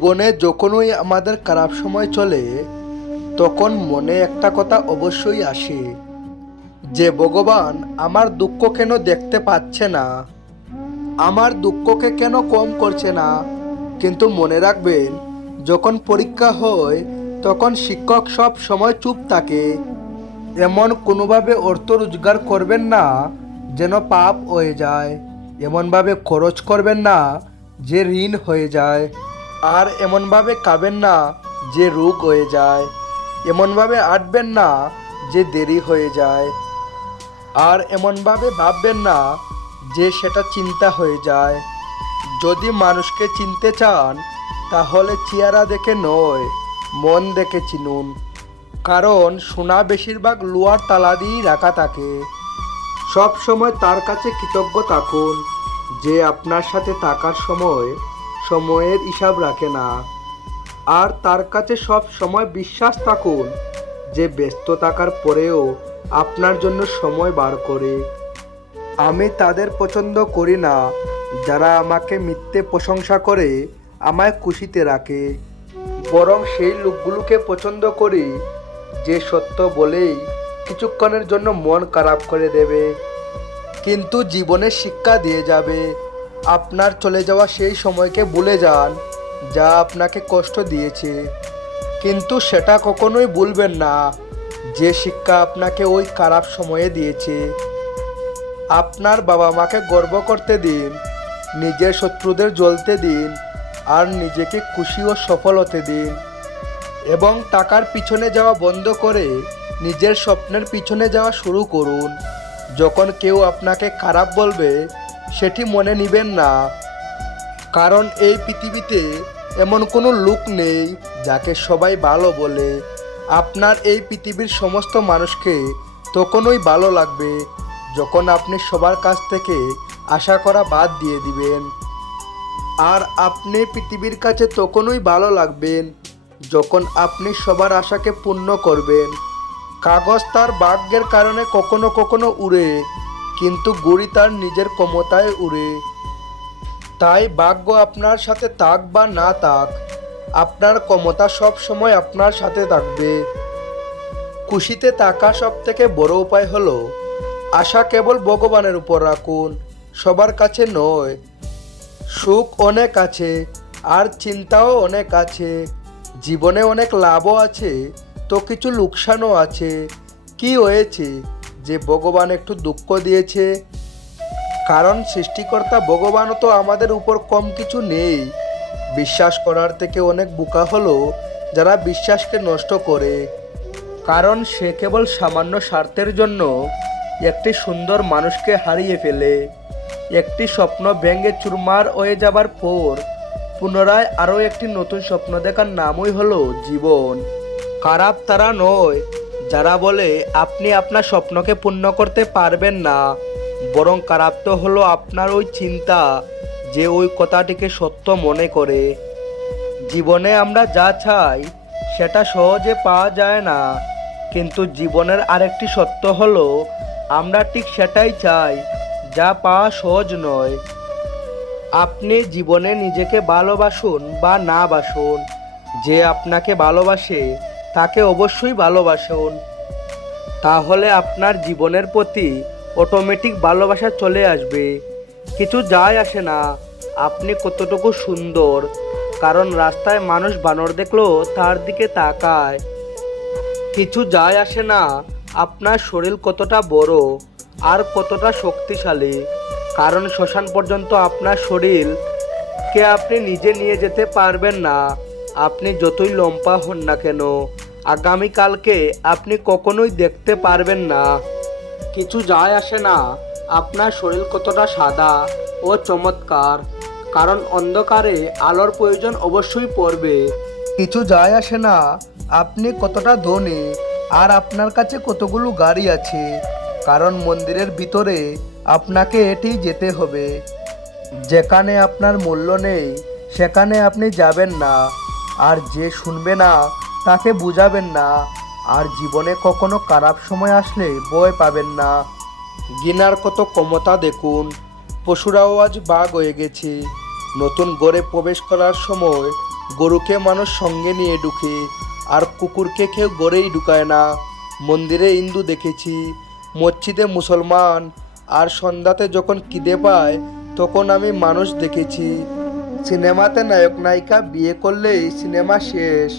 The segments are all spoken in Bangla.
জীবনে যখনই আমাদের খারাপ সময় চলে, তখন মনে একটা কথা অবশ্যই আসে, যে ভগবান আমার দুঃখ কেন দেখতে পাচ্ছে না? আমার দুঃখকে কেন কম করছে না? কিন্তু মনে রাখবেন, যখন পরীক্ষা হয়, তখন শিক্ষক সব সময় চুপ থাকে। এমন কোনোভাবে অর্থ রোজগার করবেন না, যেন পাপ হয়ে যায়। এমনভাবে খরচ করবেন না, যে ঋণ হয়ে যায়। আর এমনভাবে খাবেন না যে রোগ হয়ে যায়, এমনভাবে আঁটবেন না যে দেরি হয়ে যায়, আর এমনভাবে ভাববেন না যে সেটা চিন্তা হয়ে যায়। যদি মানুষকে চিনতে চান, তাহলে চেহারা দেখে নয়, মন দেখে চিনুন, কারণ সোনা বেশিরভাগ লোয়ার তালা দিয়েই রাখা থাকে। সব সময় তার কাছে কৃতজ্ঞ থাকুন যে আপনার সাথে থাকার সময় সময়ের হিসাব রাখে না। আর তার কাছে সব সময় বিশ্বাস থাকুন যে ব্যস্ত থাকার পরেও আপনার জন্য সময় বার করে। আমি তাদের পছন্দ করি না। যারা আমাকে মিথ্যে প্রশংসা করে, আমায় খুশিতে রাখে। বরং সেই লোকগুলোকে পছন্দ করি যে সত্য বলেই কিছুক্ষণের জন্য মন খারাপ করে দেবে। কিন্তু জীবনে শিক্ষা দিয়ে যাবে। আপনার চলে যাওয়া সেই সময়কে ভুলে যান, যা আপনাকে কষ্ট দিয়েছে। কিন্তু সেটা কখনোই ভুলবেন না, যে শিক্ষা আপনাকে ওই খারাপ সময়ে দিয়েছে। আপনার বাবা মাকে গর্ব করতে দিন, নিজের শত্রুদের জ্বলতে দিন, আর নিজেকে খুশি ও সফল হতে দিন। এবং টাকার পিছনে যাওয়া বন্ধ করে নিজের স্বপ্নের পিছনে যাওয়া শুরু করুন। যখন কেউ আপনাকে খারাপ বলবে সেটি মনে নেবেন না, কারণ এই পৃথিবীতে এমন কোনো লোক নেই যাকে সবাই ভালো বলে। আপনার এই পৃথিবীর সমস্ত মানুষকে তখনই ভালো লাগবে যখন আপনি সবার কাছ থেকে আশা করা বাদ দিয়ে দিবেন। আর আপনি পৃথিবীর কাছে তখনই ভালো লাগবেন যখন আপনি সবার আশাকে পূর্ণ করবেন। কাগজ তার ভাগ্যের কারণে কখনো কখনো উড়ে কিন্তু গুড়ি তার নিজের ক্ষমতায় উড়ে। তাই ভাগ্য আপনার সাথে থাক বা না থাক, আপনার ক্ষমতা সব সময় আপনার সাথে থাকবে। খুশিতে থাকা সব থেকে বড় উপায় হলো, আশা কেবল ভগবানের উপর রাখুন, সবার কাছে নয়। সুখ অনেক আছে, আর চিন্তাও অনেক আছে, জীবনে অনেক লাভও আছে, তো কিছু লোকসানও আছে। কি হয়েছে? যে ভগবান একটু দুঃখ দিয়েছে। কারণ সৃষ্টিকর্তা ভগবানও তো আমাদের উপর কম কিছু নেই। বিশ্বাস করার থেকে অনেক বোকা হলো, যারা বিশ্বাসকে নষ্ট করে। কারণ সে কেবল সামান্য স্বার্থের জন্য একটি সুন্দর মানুষকে হারিয়ে ফেলে। একটি স্বপ্ন ভেঙে চুরমার হয়ে যাবার পর পুনরায় আরও একটি নতুন স্বপ্ন দেখার নামই হলো জীবন। খারাপ তারা নয় যারা বলে, আপনি আপনার স্বপ্নকে পূর্ণ করতে পারবেন না, বরং খারাপ তো হলো আপনার ওই চিন্তা যে ওই কথাটিকে সত্য মনে করে। জীবনে আমরা যা চাই, সেটা সহজে পাওয়া যায় না। কিন্তু জীবনের আরেকটি সত্য হলো, আমরা ঠিক সেটাই চাই, যা পাওয়া সহজ নয়। আপনি জীবনে নিজেকে ভালোবাসুন বা না বাসুন, যে আপনাকে ভালোবাসে তাকে অবশ্যই ভালোবাসুন তাহলে আপনার জীবনের প্রতি অটোমেটিক ভালোবাসা চলে আসবে। কিছু যায় আসে না। আপনি কতটুকু সুন্দর। কারণ রাস্তায় মানুষ বানর দেখল, তার দিকে তাকায়। কিছু যায় আসে না। আপনার শরীর কতটা বড় আর কতটা শক্তিশালী। কারণ শ্মশান পর্যন্ত আপনার শরীরকে আপনি নিজে নিয়ে যেতে পারবেন না। আপনি যতই লম্পা হন না কেন, আগামীকালকে আপনি কখনোই দেখতে পারবেন না। কিছু যায় আসে না। আপনার শরীর কতটা সাদা ও চমৎকার, কারণ অন্ধকারে আলোর প্রয়োজন অবশ্যই পড়বে। কিছু যায় আসে না। আপনি কতটা ধনী, আর আপনার কাছে কতগুলো গাড়ি আছে, কারণ মন্দিরের ভিতরে আপনাকে এটি যেতে হবে। যেখানে আপনার মূল্য নেই, সেখানে আপনি যাবেন না। আর যে শুনবে না, তাকে বুঝাবেন না। আর জীবনে কখনো খারাপ সময় আসলে ভয় পাবেন না। গিনার কত ক্ষমতা দেখুন, পশুরাও আজ বাঘ হয়ে গেছে। নতুন গড়ে প্রবেশ করার সময় গরুকে মানুষ সঙ্গে নিয়ে ঢুকে, আর কুকুরকে কেউ গড়েই ঢুকায় না। মন্দিরে হিন্দু দেখেছি, মসজিদে মুসলমান, আর সন্ধ্যাতে যখন খিদে পায়, তখন আমি মানুষ দেখেছি। সিনেমাতে নায়ক নায়িকা বিয়ে করলেই সিনেমা শেষ,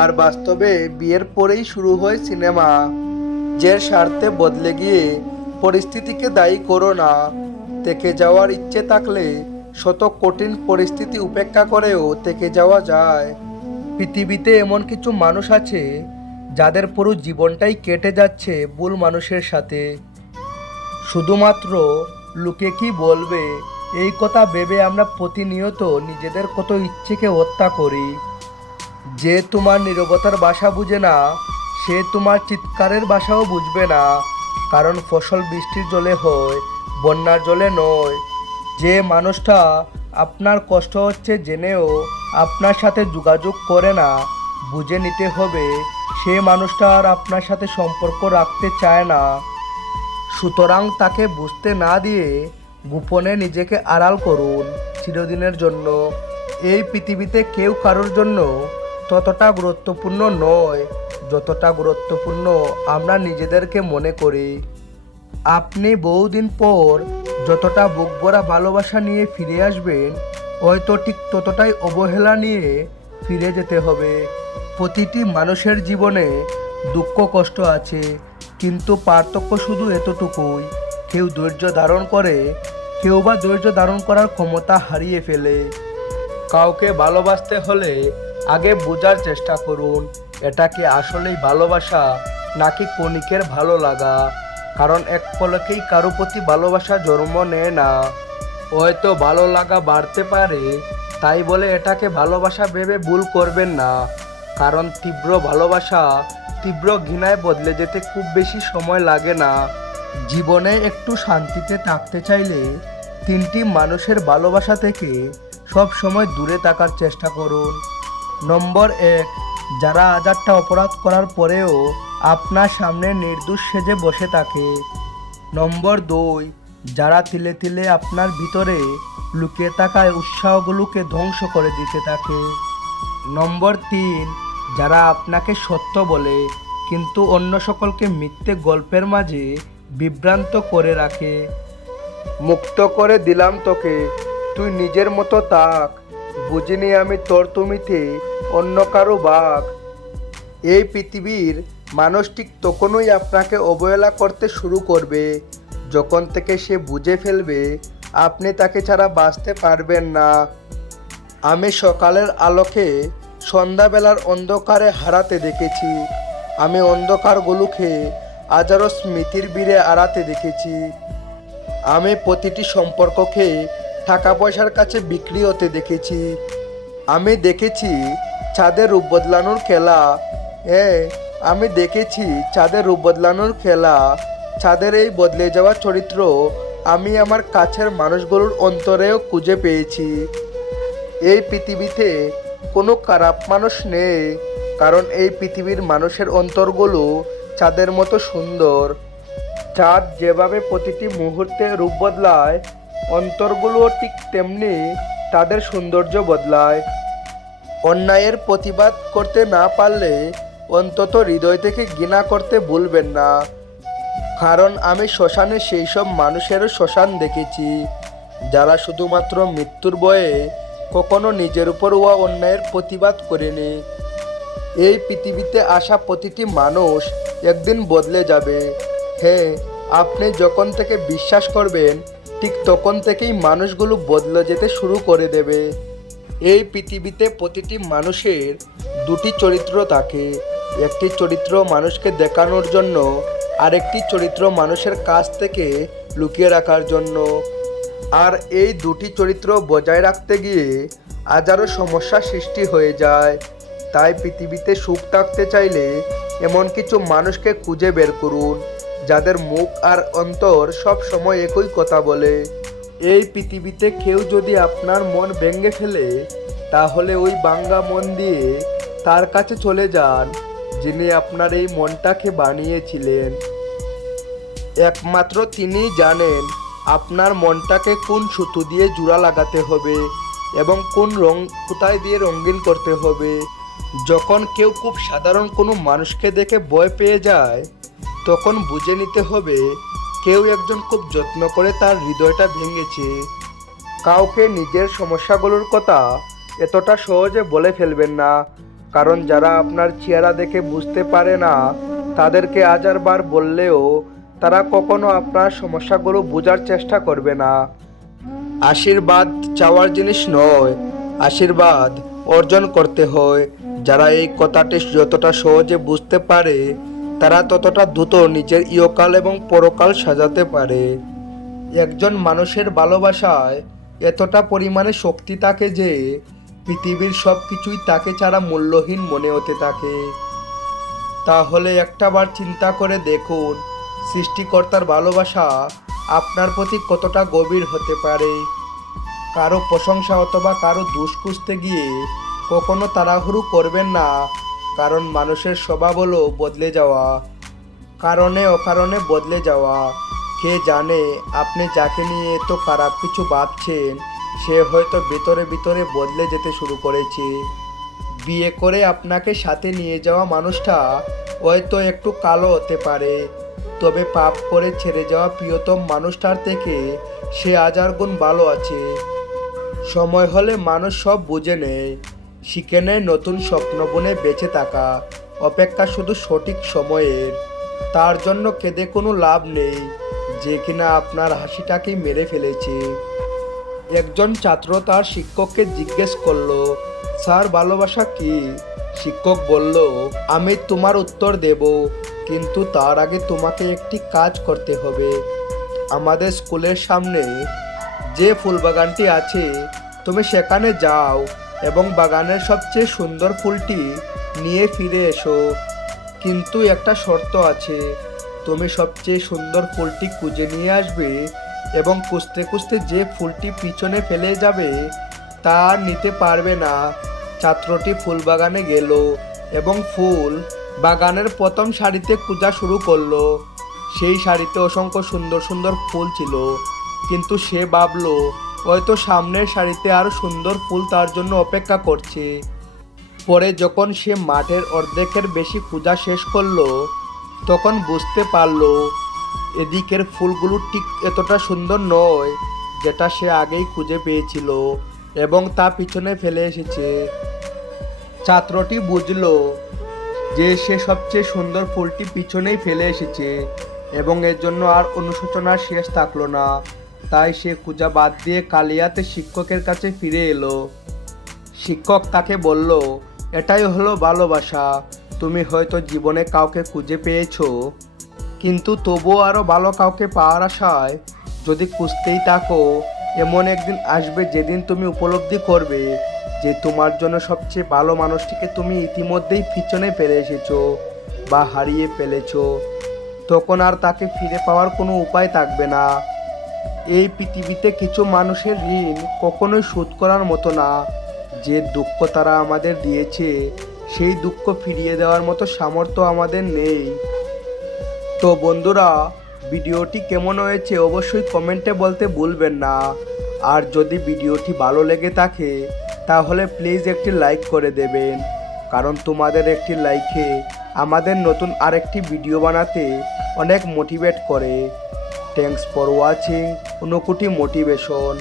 আর বাস্তবে বিয়ের পরেই শুরু হয় সিনেমা। যে স্বার্থে বদলে গিয়ে পরিস্থিতিকে দায়ী করো না। থেকে যাওয়ার ইচ্ছে থাকলে শত কঠিন পরিস্থিতি উপেক্ষা করেও থেকে যাওয়া যায়। পৃথিবীতে এমন কিছু মানুষ আছে যাদের পুরো জীবনটাই কেটে যাচ্ছে ভুল মানুষের সাথে। শুধুমাত্র লোকে কি বলবে এই কথা ভেবে আমরা প্রতিনিয়ত নিজেদের কত ইচ্ছেকে হত্যা করি। যে তোমার নীরবতার বাসা বুঝে না, সে তোমার চিৎকারের বাসাও বুঝবে না। কারণ ফসল বৃষ্টির জলে হয়, বন্যার জলে নয়। যে মানুষটা আপনার কষ্ট হচ্ছে জেনেও আপনার সাথে যোগাযোগ করে না, বুঝে নিতে হবে সে মানুষটা আর আপনার সাথে সম্পর্ক রাখতে চায় না। সুতরাং তাকে বুঝতে না দিয়ে গোপনে নিজেকে আড়াল করুন চিরদিনের জন্য। এই পৃথিবীতে কেউ কারোর জন্য ততটা গুরুত্বপূর্ণ নয় যতটা গুরুত্বপূর্ণ আমরা নিজেদেরকে মনে করি। আপনি বহুদিন পর যতটা বুক ভরা ভালোবাসা নিয়ে ফিরে আসবেন, হয়তো ঠিক ততটাই অবহেলা নিয়ে ফিরে যেতে হবে। প্রতিটি মানুষের জীবনে দুঃখ কষ্ট আছে, কিন্তু পার্থক্য শুধু এতটুকুই। কেউ ধৈর্য ধারণ করে, কেউ বা ধৈর্য ধারণ করার ক্ষমতা হারিয়ে ফেলে। কাউকে ভালোবাসতে হলে আগে বোঝার চেষ্টা করুন এটা কি আসলেই ভালোবাসা নাকি কণিকের ভালো লাগা? কারণ এক পলকেই কারও প্রতি ভালোবাসা জন্ম নেয় না। হয়তো ভালো লাগা বাড়তে পারে, তাই বলে এটাকে ভালোবাসা ভেবে ভুল করবেন না। কারণ তীব্র ভালোবাসা তীব্র ঘৃণায় বদলে যেতে খুব বেশি সময় লাগে না। জীবনে একটু শান্তিতে থাকতে চাইলে তিনটি মানুষের ভালোবাসা থেকে সব সময় দূরে থাকার চেষ্টা করুন। নম্বর এক, যারা হাজারটা অপরাধ করার পরেও আপনার সামনে নির্দোষ সেজে বসে থাকে। নম্বর দুই, যারা তিলে তিলে আপনার ভিতরে লুকিয়ে থাকায় উৎসাহগুলোকে ধ্বংস করে দিতে থাকে। নম্বর তিন, যারা আপনাকে সত্য বলে, কিন্তু অন্য সকলকে মিথ্যে গল্পের মাঝে বিভ্রান্ত করে রাখে। মুক্ত করে দিলাম তোকে। তুই নিজের মতো তাক বুঝিনি আমি তোর তুমিতে অন্য কারও বাঘ এই পৃথিবীর মানুষ ঠিক তখনই আপনাকে অবহেলা করতে শুরু করবে। যখন থেকে সে বুঝে ফেলবে, আপনি তাকে ছাড়া বাঁচতে পারবেন না। আমি সকালের আলোকে সন্ধ্যাবেলার অন্ধকারে হারাতে দেখেছি। আমি অন্ধকারগুলোকে হাজারো স্মৃতির বীরে আড়াতে দেখেছি। আমি প্রতিটি সম্পর্ককে টাকা পয়সার কাছে বিক্রি হতে দেখেছি। আমি দেখেছি চাঁদের রূপ বদলানোর খেলা। হ্যাঁ আমি দেখেছি চাঁদের রূপ বদলানোর খেলা। চাঁদের এই বদলে যাওয়া চরিত্র আমি আমার কাছের মানুষগুলোর অন্তরেও খুঁজে পেয়েছি। এই পৃথিবীতে কোনো খারাপ মানুষ নেই, কারণ এই পৃথিবীর মানুষের অন্তরগুলো চাঁদের মতো সুন্দর। চাঁদ যেভাবে প্রতিটি মুহূর্তে রূপ বদলায় অন্তরগুলো ঠিক তেমনি তাদের সৌন্দর্য বদলায়। অন্যায়ের প্রতিবাদ করতে না পারলে অন্তত হৃদয় থেকে ঘৃণা করতে ভুলবেন না। কারণ আমি শ্মশানে সেই সব মানুষেরও শ্মশান দেখেছি, যারা শুধুমাত্র মৃত্যুর বয়ে কখনো নিজের উপর হওয়া অন্যায়ের প্রতিবাদ করেনি। এই পৃথিবীতে আসা প্রতিটি মানুষ একদিন বদলে যাবে। হ্যাঁ আপনি যখন থেকে বিশ্বাস করবেন, ঠিক তখন থেকেই মানুষগুলো বদলে যেতে শুরু করে দেবে। এই পৃথিবীতে প্রতিটি মানুষের দুটি চরিত্র থাকে। একটি চরিত্র মানুষকে দেখানোর জন্য, আরেকটি চরিত্র মানুষের কাছ থেকে লুকিয়ে রাখার জন্য। আর এই দুটি চরিত্র বজায় রাখতে গিয়ে হাজারো সমস্যা সৃষ্টি হয়ে যায়। তাই পৃথিবীতে সুখ থাকতে চাইলে এমন কিছু মানুষকে খুঁজে বের করুন, যাদের মুখ আর অন্তর সব সময় একই কথা বলে। এই পৃথিবীতে কেউ যদি আপনার মন ভেঙে ফেলে, তাহলে ওই বাঙ্গা মন দিয়ে তার কাছে চলে যান, যিনি আপনার এই মনটাকে বানিয়েছিলেন। একমাত্র তিনিই জানেন আপনার মনটাকে কোন সুতো দিয়ে জোড়া লাগাতে হবে এবং কোন রং কোথায় দিয়ে রঙিন করতে হবে। যখন কেউ খুব সাধারণ কোনো মানুষকে দেখে ভয় পেয়ে যায়, তখন বুঝে নিতে হবে কেউ একজন খুব যত্ন করে তার হৃদয়টা ভেঙেছে। কাউকে নিজের সমস্যাগুলোর কথা এতটা সহজে বলে ফেলবেন না, কারণ যারা আপনার চেহারা দেখে বুঝতে পারে না, তাদেরকে হাজারবার বললেও তারা কখনো আপনার সমস্যাগুলো বোঝার চেষ্টা করবে না। আশীর্বাদ চাওয়ার জিনিস নয়, আশীর্বাদ অর্জন করতে হয়। যারা এই কথাটি যতটা সহজে বুঝতে পারে, তারা ততটা দ্রুত নিজের ইয়কাল এবং পরকাল সাজাতে পারে। একজন মানুষের ভালোবাসায় এতটা পরিমাণে শক্তি থাকে যে, পৃথিবীর সব কিছুই তাকে ছাড়া মূল্যহীন মনে হতে থাকে। তাহলে একটাবার চিন্তা করে দেখুন, সৃষ্টিকর্তার ভালোবাসা আপনার প্রতি কতটা গভীর হতে পারে। কারও প্রশংসা অথবা কারও দুষ খুঁজতে গিয়ে কখনো তাড়াহুড়ো করবেন না, কারণ মানুষের স্বভাব হলো বদলে যাওয়া। কারণে অকারণে বদলে যাওয়া। কে জানে, আপনি যাকে নিয়ে এত খারাপ কিছু ভাবছেন, সে হয়তো ভিতরে ভিতরে বদলে যেতে শুরু করেছে। বিয়ে করে আপনাকে সাথে নিয়ে যাওয়া মানুষটা হয়তো একটু কালো হতে পারে, তবে পাপ করে ছেড়ে যাওয়া প্রিয়তম মানুষটার থেকে সে হাজার গুণ ভালো আছে। সময় হলে মানুষ সব বুঝে নেয়। শিখে নেয় নতুন স্বপ্ন বনে বেঁচে থাকা। অপেক্ষা শুধু সঠিক সময়ের। তার জন্য কেঁদে কোনো লাভ নেই, যে কিনা আপনার হাসিটাকেই মেরে ফেলেছে। একজন ছাত্র তার শিক্ষককে জিজ্ঞেস করল, স্যার, ভালোবাসা কি? শিক্ষক বলল, আমি তোমার উত্তর দেব, কিন্তু তার আগে তোমাকে একটি কাজ করতে হবে। আমাদের স্কুলের সামনে যে ফুলবাগানটি আছে, তুমি সেখানে যাও এবং বাগানের সবচেয়ে সুন্দর ফুলটি নিয়ে ফিরে এসো। কিন্তু একটা শর্ত আছে, তুমি সবচেয়ে সুন্দর ফুলটি খুঁজে নিয়ে আসবে এবং খুঁজতে খুঁজতে যে ফুলটি পিছনে ফেলে যাবে তা নিতে পারবে না। ছাত্রটি ফুল বাগানে গেল এবং ফুল বাগানের প্রথম শাড়িতে খোঁজা শুরু করল। সেই শাড়িতে অসংখ্য সুন্দর সুন্দর ফুল ছিল, কিন্তু সে ভাবলো হয়তো সামনের শাড়িতে আরও সুন্দর ফুল তার জন্য অপেক্ষা করছে। পরে যখন সে মাঠের অর্ধেকের বেশি খোঁজা শেষ করল, তখন বুঝতে পারল এদিকের ফুলগুলো ঠিক এতটা সুন্দর নয় যেটা সে আগেই খুঁজে পেয়েছিল এবং তা পিছনে ফেলে এসেছে। ছাত্রটি বুঝলো যে সে সবচেয়ে সুন্দর ফুলটি পিছনেই ফেলে এসেছে এবং এর জন্য আর অনুশোচনার শেষ থাকল না। তাই সে খুঁজা বাদ দিয়ে কালিয়াতে শিক্ষকের কাছে ফিরে এলো। শিক্ষক তাকে বলল, এটাই হলো ভালোবাসা। তুমি হয়তো জীবনে কাউকে খুঁজে পেয়েছ। কিন্তু তবুও আরও ভালো কাউকে পাওয়ার আশায় যদি খুঁজতেই থাকো, এমন একদিন আসবে যেদিন তুমি উপলব্ধি করবে যে তোমার জন্য সবচেয়ে ভালো মানুষটিকে তুমি ইতিমধ্যেই পিছনে ফেলে এসেছ বা হারিয়ে ফেলেছো। তখন আর তাকে ফিরে পাওয়ার কোনো উপায় থাকবে না। এই পৃথিবীতে কিছু মানুষের ঋণ কখনোই শোধ করার মতো না। যে দুঃখ তারা আমাদের দিয়েছে, সেই দুঃখ ফিরিয়ে দেওয়ার মতো সামর্থ্য আমাদের নেই। তো বন্ধুরা, ভিডিওটি কেমন হয়েছে অবশ্যই কমেন্টে বলতে ভুলবেন না। আর যদি ভিডিওটি ভালো লেগে থাকে, তাহলে প্লিজ একটি লাইক করে দেবেন। কারণ তোমাদের একটি লাইকে আমাদের নতুন আরেকটি ভিডিও বানাতে অনেক মোটিভেট করে। থ্যাংকস ফর ওয়াচিং অনুকুটি মোটিভেশন